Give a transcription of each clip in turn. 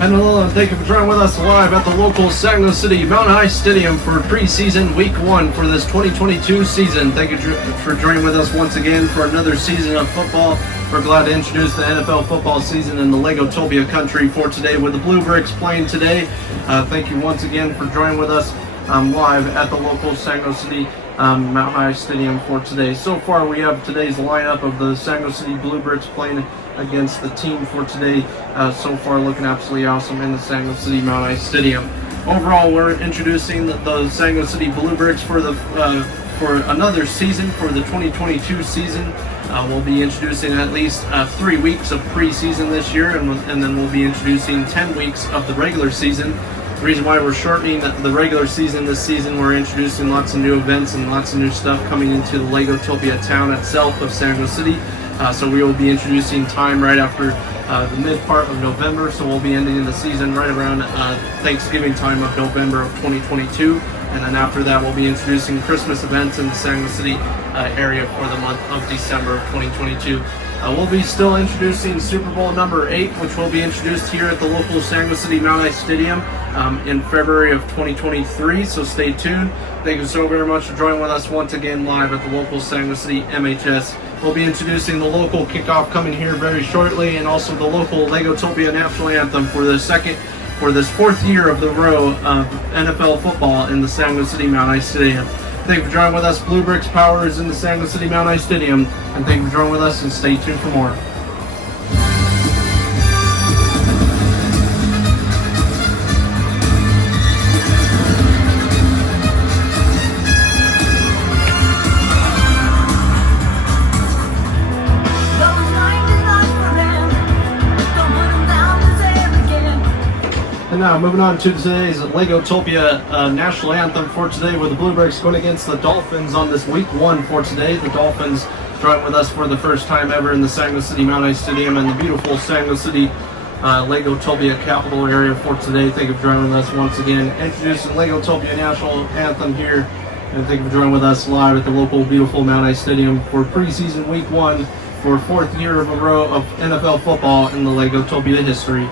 And hello, and thank you for joining with us live at the local Saginaw City Mount High Stadium for preseason week 1 for this 2022 season. Thank you for joining with us once again for another season of football. We're glad to introduce the NFL football season in the Legotopia country for today with the Bluebricks playing today. Thank you once again for joining with us live at the local Saginaw City Mount High Stadium for today. So far, we have today's lineup of the Saginaw City Bluebricks playing against the team for today. So far, looking absolutely awesome in the Saginaw City Mount High Stadium. Overall, we're introducing the Saginaw City Bluebricks for another season for the 2022 season. We'll be introducing at least 3 weeks of preseason this year, and then we'll be introducing 10 weeks of the regular season. The reason why we're shortening the regular season this season, we're introducing lots of new events and lots of new stuff coming into the Legotopia town itself of Saginaw City. So we will be introducing time right after the mid part of November. So we'll be ending the season right around Thanksgiving time of November of 2022. And then after that, we'll be introducing Christmas events in the Saginaw City area for the month of December of 2022. We'll be still introducing Super Bowl number 8, which will be introduced here at the local Saginaw City Mount High Stadium in February of 2023, so stay tuned. Thank you so very much for joining with us once again live at the local Saginaw City MHS. We'll be introducing the local kickoff coming here very shortly, and also the local Legotopia National Anthem for this fourth year of the row of NFL football in the Saginaw City Mount High Stadium. Thank you for joining with us. Bluebricks Power is in the Saginaw City Mount High Stadium, and thank you for joining with us, and stay tuned for more. And now moving on to today's Legotopia National Anthem for today, with the Bluebricks going against the Dolphins on this week 1 for today. The Dolphins join with us for the first time ever in the Saginaw City Mount High Stadium and the beautiful Saginaw City Legotopia capital area for today. Thank you for joining with us once again. Introducing Legotopia National Anthem here, and thank you for joining with us live at the local beautiful Mount High Stadium for preseason week 1 for 4th year of a row of NFL football in the Legotopia history.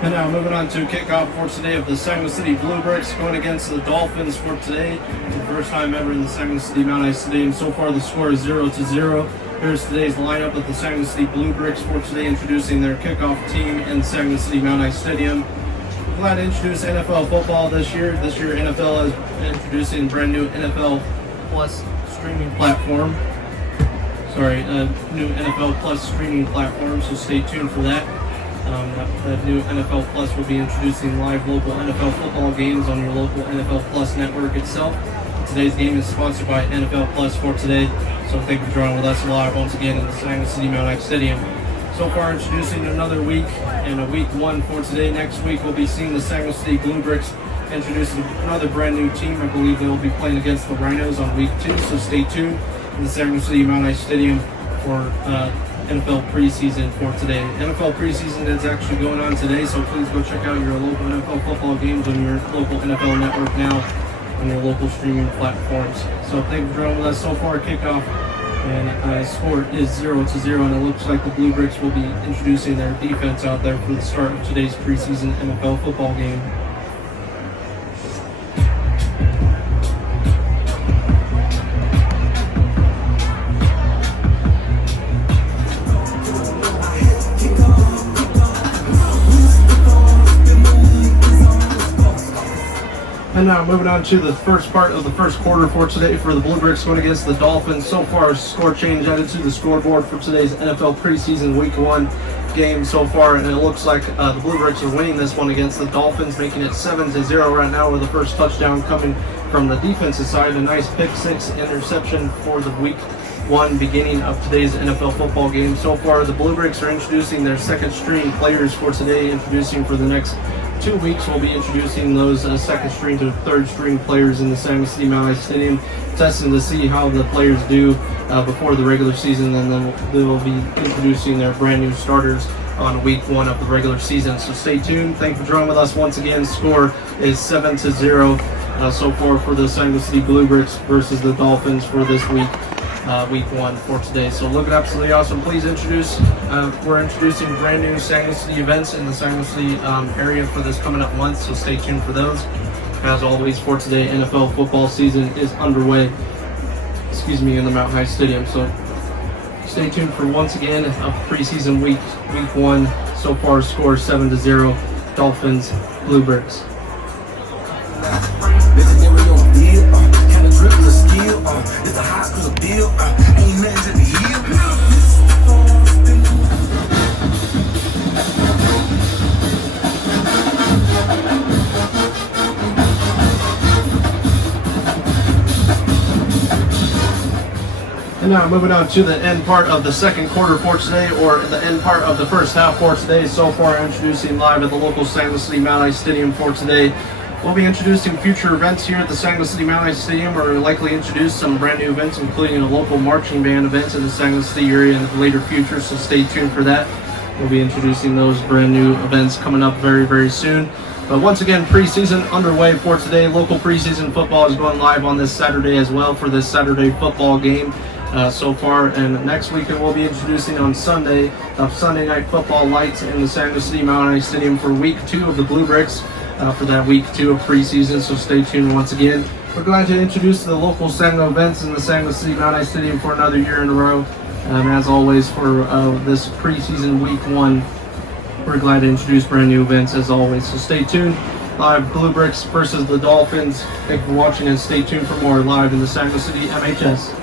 And now moving on to kickoff for today of the Saginaw City Bluebricks going against the Dolphins for today. It's the first time ever in the Saginaw City Mount High Stadium. So far the score is 0-0. Here's today's lineup of the Saginaw City Bluebricks for today, introducing their kickoff team in Saginaw City Mount High Stadium. Glad to introduce NFL football this year. This year NFL is introducing brand new NFL Plus streaming platform. New NFL Plus streaming platform, so stay tuned for that. That new NFL Plus will be introducing live local NFL football games on your local NFL Plus network itself. Today's game is sponsored by NFL Plus for today, so thank you for joining with us live once again in the Sanger City Mount Ike Stadium. So far, introducing another week and a week one for today. Next week, we'll be seeing the Sanger City Bluebricks introducing another brand new team. I believe they will be playing against the Rhinos on week 2, so stay tuned in the Sanger City Mount Ike Stadium for NFL preseason for today. NFL preseason is actually going on today, so please go check out your local NFL football games on your local NFL network now on your local streaming platforms. So thank you for joining with us so far. Kickoff and score is 0-0, and it looks like the Bluebricks will be introducing their defense out there for the start of today's preseason NFL football game. And now moving on to the first part of the first quarter for today for the Bluebricks going against the Dolphins. So far, score change added to the scoreboard for today's NFL preseason week 1 game so far, and it looks like the Bluebricks are winning this one against the Dolphins, making it 7-0 right now, with the first touchdown coming from the defensive side. A nice pick 6 interception for the week 1 beginning of today's NFL football game. So far, the Bluebricks are introducing their second string players for today, introducing for the next 2 weeks. We'll be introducing those second string to third string players in the Sanger City Mount Ike Stadium, testing to see how the players do before the regular season, and then they will be introducing their brand new starters on week 1 of the regular season. So stay tuned. Thank you for joining with us once again. Score is 7-0 so far for the Sanger City Bluebricks versus the Dolphins for this week. Week 1 for today. So looking absolutely awesome. Please we're introducing brand new Sanger City events in the Sanger City area for this coming up month, so stay tuned for those. As always, for today, NFL football season is underway, in the Mount High Stadium. So stay tuned for once again a preseason week 1. So far, score 7-0, Dolphins, Bluebricks. It's a high school deal, ain't nothing to the heel. And now moving on to the end part of the second quarter for today, or the end part of the first half for today. So far, introducing live at the local Sanger City Mount Ike Stadium for today. We'll be introducing future events here at the Sanger City Mount Ike Stadium, or likely introduce some brand new events, including a local marching band events in the Sanger City area in the later future, so stay tuned for that. We'll be introducing those brand new events coming up very, very soon. But once again, preseason underway for today. Local preseason football is going live on this Saturday as well for this Saturday football game so far. And next week we'll be introducing on Sunday Night Football lights in the Sanger City Mount Ike Stadium for week 2 of the Bluebricks. For that week 2 of preseason, so stay tuned once again. We're glad to introduce the local Sanger events in the Sanger City Mount Ike Stadium for another year in a row. As always, for this preseason week 1, we're glad to introduce brand new events as always. So stay tuned. Live Bluebricks versus the Dolphins. Thank you for watching, and stay tuned for more live in the Sanger City MHS.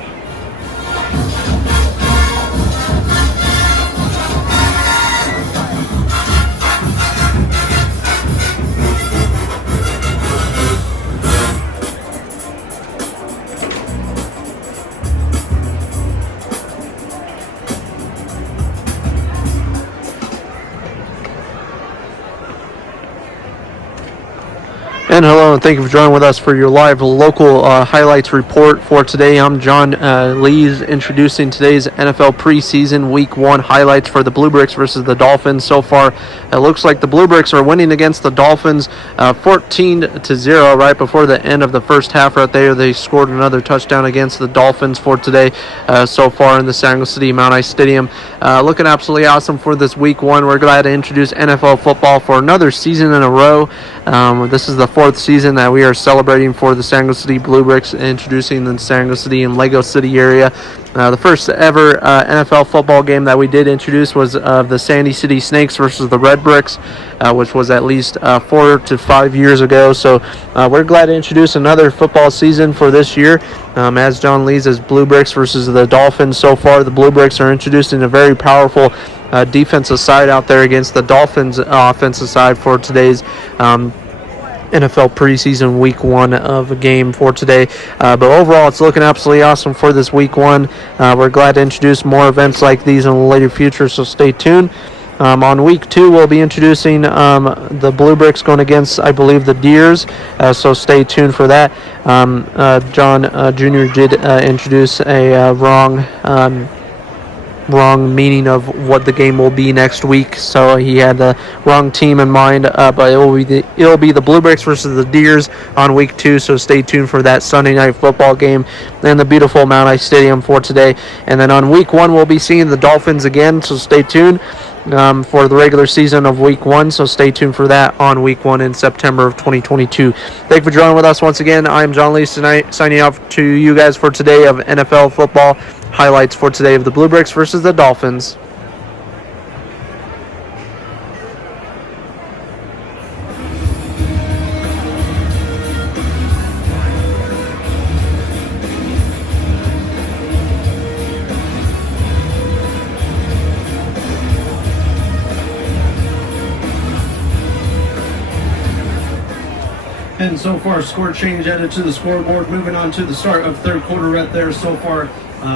And hello, and thank you for joining with us for your live local highlights report for today. I'm John Lees, introducing today's NFL preseason week 1 highlights for the Bluebricks versus the Dolphins. So far, it looks like the Bluebricks are winning against the Dolphins 14-0 right before the end of the first half right there. They scored another touchdown against the Dolphins for today so far in the Sanger City Mount Ike Stadium. Looking absolutely awesome for this week 1. We're glad to introduce NFL football for another season in a row. This is the fourth 4th season that we are celebrating for the San Luis City Bluebricks, introducing the San Luis City and Lego City area. The first ever NFL football game that we did introduce was the Sandy City Snakes versus the Red Bricks, which was at least 4 to 5 years ago. So we're glad to introduce another football season for this year. As John leads as Bluebricks versus the Dolphins. So far, the Bluebricks are introducing a very powerful defensive side out there against the Dolphins offensive side for today's NFL preseason week 1 of a game for today. But overall, it's looking absolutely awesome for this week 1. We're glad to introduce more events like these in the later future, so stay tuned. On week 2, we'll be introducing the Bluebricks going against, I believe, the Deers, so stay tuned for that. John Jr. did introduce a wrong meaning of what the game will be next week, so he had the wrong team in mind, but it'll be the Bluebricks versus the Deers on week 2, so stay tuned for that Sunday night football game in the beautiful Mount Ice Stadium for today. And then on week 1, we'll be seeing the Dolphins again, so stay tuned for the regular season of week 1, so stay tuned for that on week 1 in September of 2022. Thank you for joining with us once again. I'm John Lee tonight, signing off to you guys for today of NFL football highlights for today of the Bluebricks versus the Dolphins. And so far, score change added to the scoreboard. Moving on to the start of third quarter right there. So far,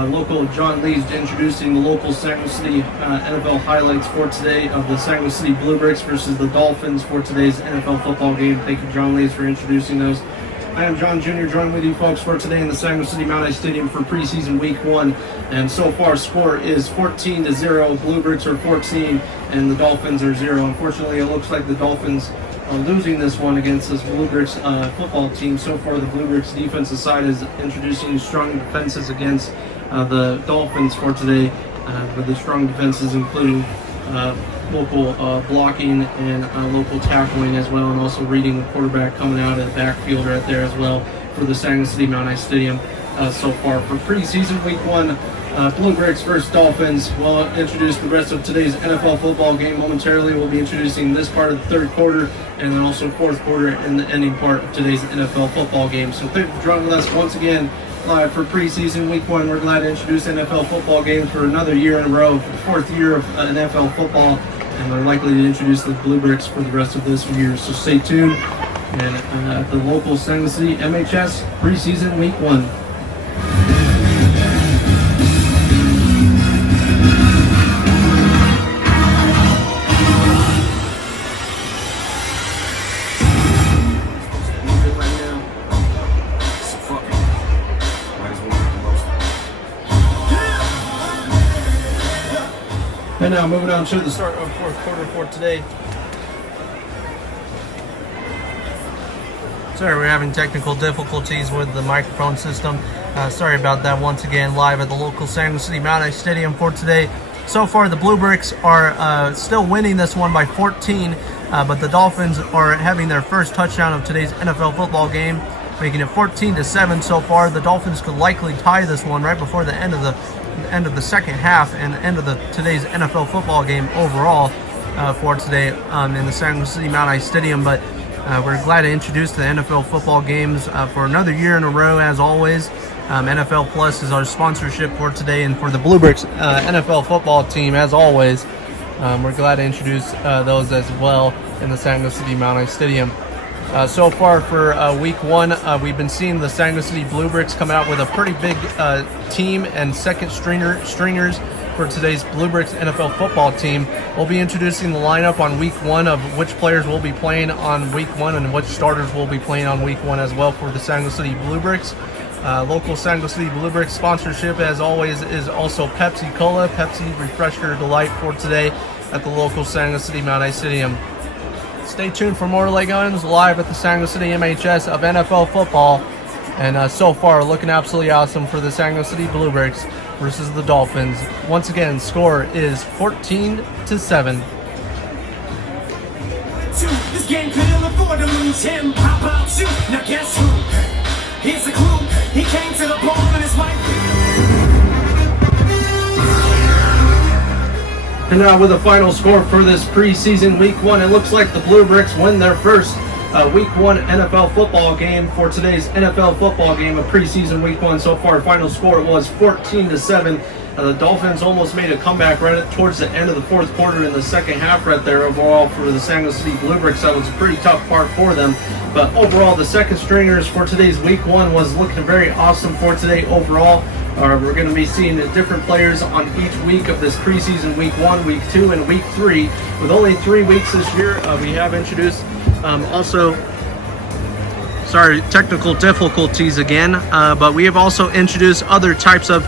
local John Lee's introducing the local San Luis City NFL highlights for today of the San Luis City Bluebricks versus the Dolphins for today's NFL football game. Thank you, John Lee's, for introducing those. I am John Jr. joining with you folks for today in the San Luis City Mount Ice Stadium for preseason week 1. And so far, score is 14-0. Bluebricks are 14, and the Dolphins are 0. Unfortunately, it looks like the Dolphins losing this one against this Bluebricks football team. So far, the Bluebricks defensive side is introducing strong defenses against the Dolphins for today, with the strong defenses including local blocking and local tackling as well, and also reading the quarterback coming out of the backfield right there as well for the San Luis City Mount Ice Stadium so far for preseason week 1. Bluebricks versus Dolphins. We'll introduce the rest of today's NFL football game momentarily. We'll be introducing this part of the third quarter and then also fourth quarter and the ending part of today's NFL football game. So thank you for joining with us once again live for preseason week 1. We're glad to introduce NFL football games for another year in a row, for the 4th year of NFL football, and we're likely to introduce the Bluebricks for the rest of this year. So stay tuned. And the local San Luis City MHS preseason week 1. And now moving on to the start of fourth quarter for today. Sorry, we're having technical difficulties with the microphone system. Sorry about that once again, live at the local San Luis City Mount Ice Stadium for today. So far, the Bluebricks are still winning this one by 14, but the Dolphins are having their first touchdown of today's NFL football game, making it 14-7 so far. The Dolphins could likely tie this one right before the end of the second half and the end of today's NFL football game overall for today in the San Luis City Mount Ice Stadium. But we're glad to introduce the NFL football games for another year in a row, as always. NFL Plus is our sponsorship for today, and for the Bluebricks NFL football team, as always, we're glad to introduce those as well in the San Luis City Mount Ice Stadium. So far for week 1, we've been seeing the San Luis City Bluebricks come out with a pretty big team and second stringers for today's Bluebricks NFL football team. We'll be introducing the lineup on week 1 of which players will be playing on week 1 and which starters will be playing on week 1 as well for the San Luis City Bluebricks. Local San Luis City Bluebricks sponsorship, as always, is also Pepsi Cola, Pepsi Refresher Delight for today at the local San Luis City Mount Ice Stadium. Stay tuned for more Legos live at the San Luis City MHS of NFL football. And so far, looking absolutely awesome for the San Luis City Bluebricks versus the Dolphins. Once again, score is 14-7. This game could ill afford to lose him. Pop out. shoot. Now guess who? Here's the clue. He came to the ball and his mic. And now with the final score for this preseason week 1, it looks like the Bluebricks win their first week 1 NFL football game for today's NFL football game of preseason week 1. So far, final score was 14-7. The Dolphins almost made a comeback right towards the end of the fourth quarter in the second half right there overall for the San Jose City Bluebricks. That was a pretty tough part for them. But overall, the second stringers for today's week 1 was looking very awesome for today overall. We're going to be seeing the different players on each week of this preseason week 1, week 2, and week 3. With only 3 weeks this year, we have introduced technical difficulties again, but we have also introduced other types of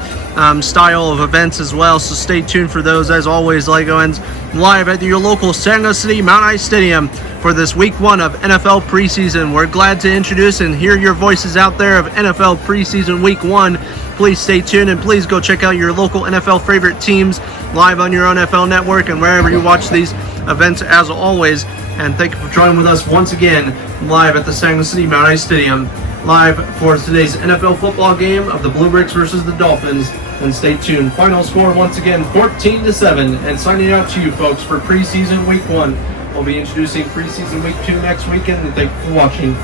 style of events as well, so stay tuned for those. As always, Legoans live at your local San Jose City Mount High Stadium for this week 1 of NFL preseason. We're glad to introduce and hear your voices out there of NFL preseason week 1. Please stay tuned and please go check out your local NFL favorite teams live on your own NFL network and wherever you watch these events as always. And thank you for joining with us once again live at the San Jose City Mount High Stadium, live for today's NFL football game of the Bluebricks versus the Dolphins. And stay tuned. Final score once again 14-7. And signing out to you folks for preseason week 1. We'll be introducing preseason week 2 next weekend. And thank you for watching.